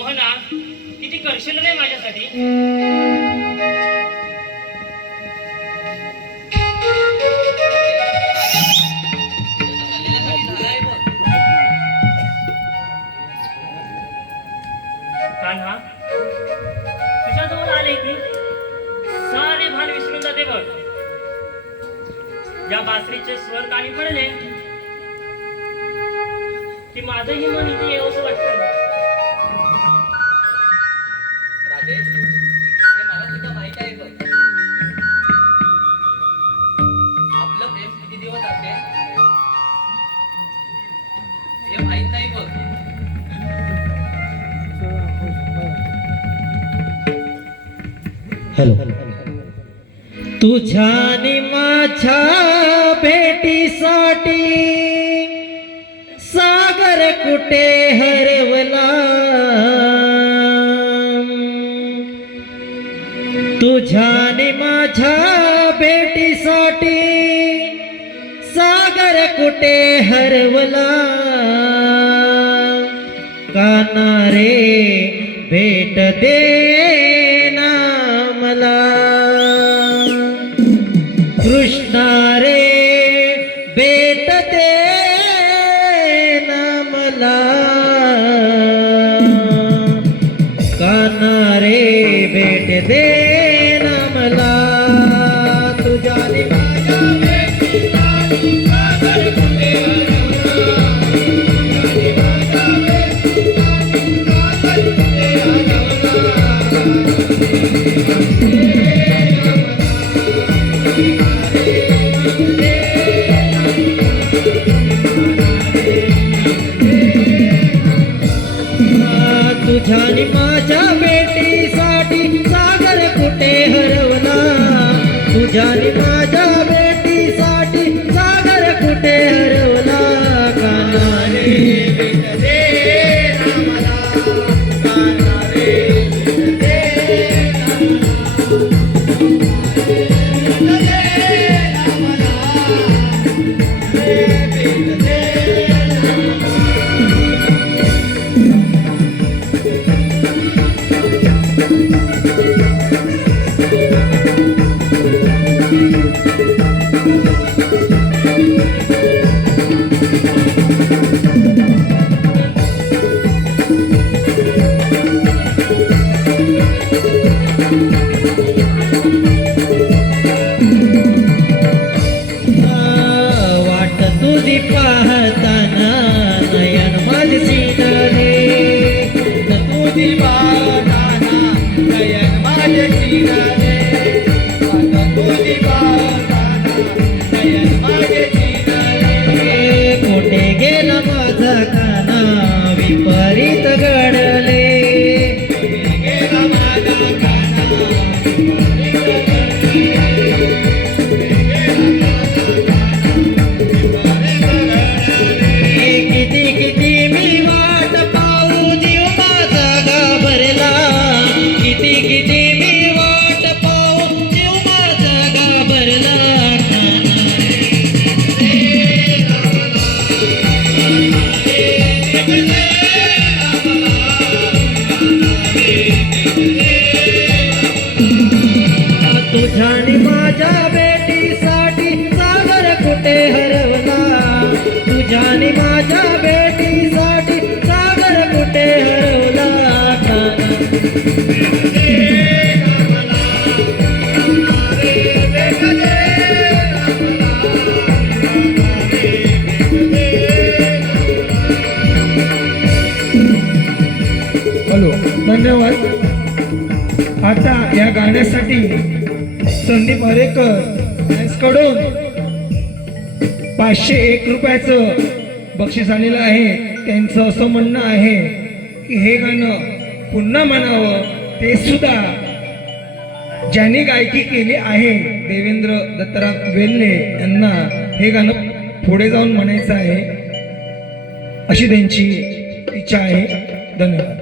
मोहना किती करशील रे माझ्यासाठी? कान्हा तुझ्याजवळ आले की सारे भान विसरून जाते बघ. या बासरीचे स्वर कानी पडले की माझंही मन इथे येवंसं वाटतं. राधे, हे मला सुद्धा माहित आहे बघ. आपलं प्रेम किती दिवस असेल हे माहित नाही बघ. तुझ्या आणि माझ्या भेटीसाठी सागर कुठे हरवला. तुझ्या आणि माझ्या भेटीसाठी सागर कुठे हरवला. काना रे भेट दे ना मला. कृष्णा रे भेट दे ना मला. काना रे भेट दे ना मला. तुझ्या आणि माझ्या भेटीसाठी सागर कुठे हरवला. तुझ्या आणि माझ्या भेटीसाठी सागर कुठे तुझ्या आणि माझ्या भेटीसाठी सागर कुठे हरवला. तुझ्या आणि माझ्या भेटीसाठी सागर कुठे हरवला. काना रे भेट दे ना मला. काना रे भेट दे ना मला. भेट दे वाट तुझी पाहताना नयन माझे सिनारे. तुझी पाहताना नयन माझे सिनारे. वाट तुझी पाहताना नयन माझे सिनारे. कोठे गेला माझा काना विपरीत घडले. कोठे गेला माझा काना विपरीत घडले. किती किती मी वाट पाहू जीव माझा घाबरला. किती किती मी वाट पाहू जीव माझा घाबरला. तुझ्या आणि माझ्या भेटीसाठी सागर कुठे हरवला. तुझ्या आणि माझ्या भेटीसाठी सागर कुठे हरवला. हॅलो, धन्यवाद. आता या गाण्यासाठी संदीप हरेकर कडून 501 रुपयाचं बक्षीस आलेलं आहे. त्यांचं असं म्हणणं आहे की हे गाणं पुन्हा म्हणावं. ते सुद्धा ज्यांनी गायकी केली आहे देवेंद्र दत्तराम वेल्हे यांना हे गाणं पुढे जाऊन म्हणायचं आहे अशी त्यांची इच्छा आहे. धन्यवाद.